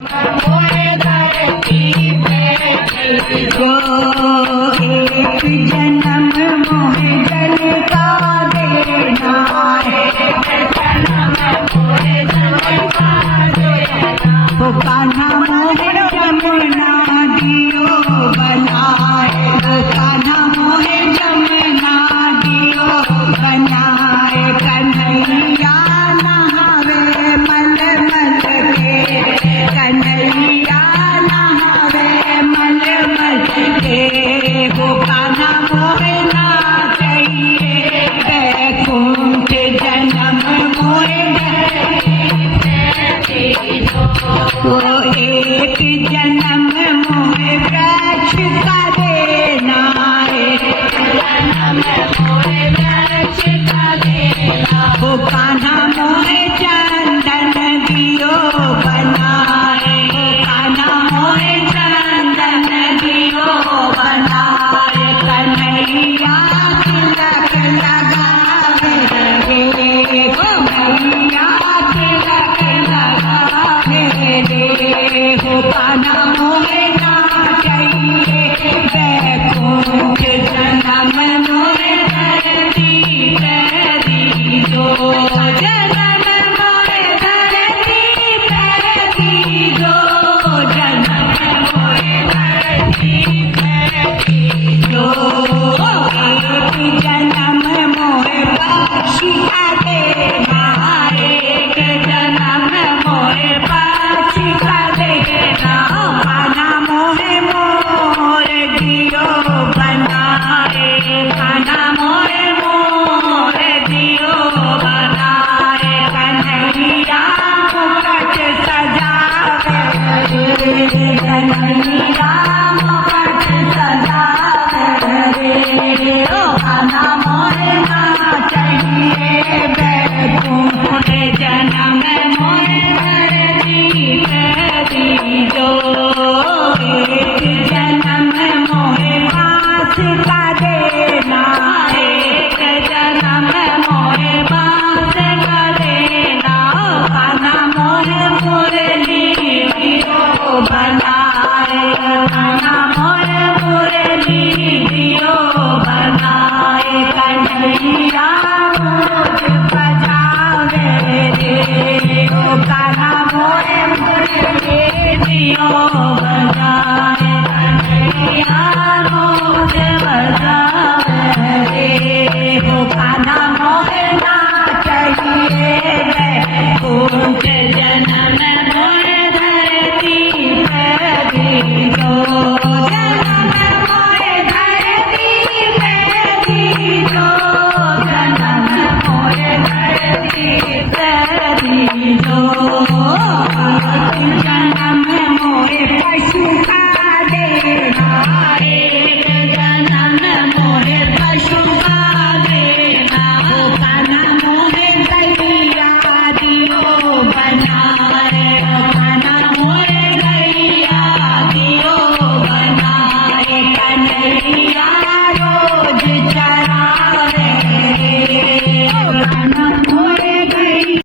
को एक जन्म मोहे जल का देना है, वो कान्हा मोहे जमुना दियो बनाए, वो कान्हा मोहे जमुना दियो बनाए। कन्हैया नहावे मल मल के, कन्हैया नहावे मल मल के, वो कान्हा मोहे नाचइए बैकुंठ जन्म मोहे वो एक जन्म मोहे वृक्ष का देना है, वो कान्हा मोहे चंदन दियो बनाए, वो कान्हा मोहे चंदन दियो बनाए। कन्हैया तिलक लगावे रे, कन्हैया तिलक लगावे रे, वो कान्हा मोहे नाचइए बैकुंठ जन्म मोहे धरती पैरी दो, जन्म मोहे धरती पैरी दो, जन्म मोहे धरती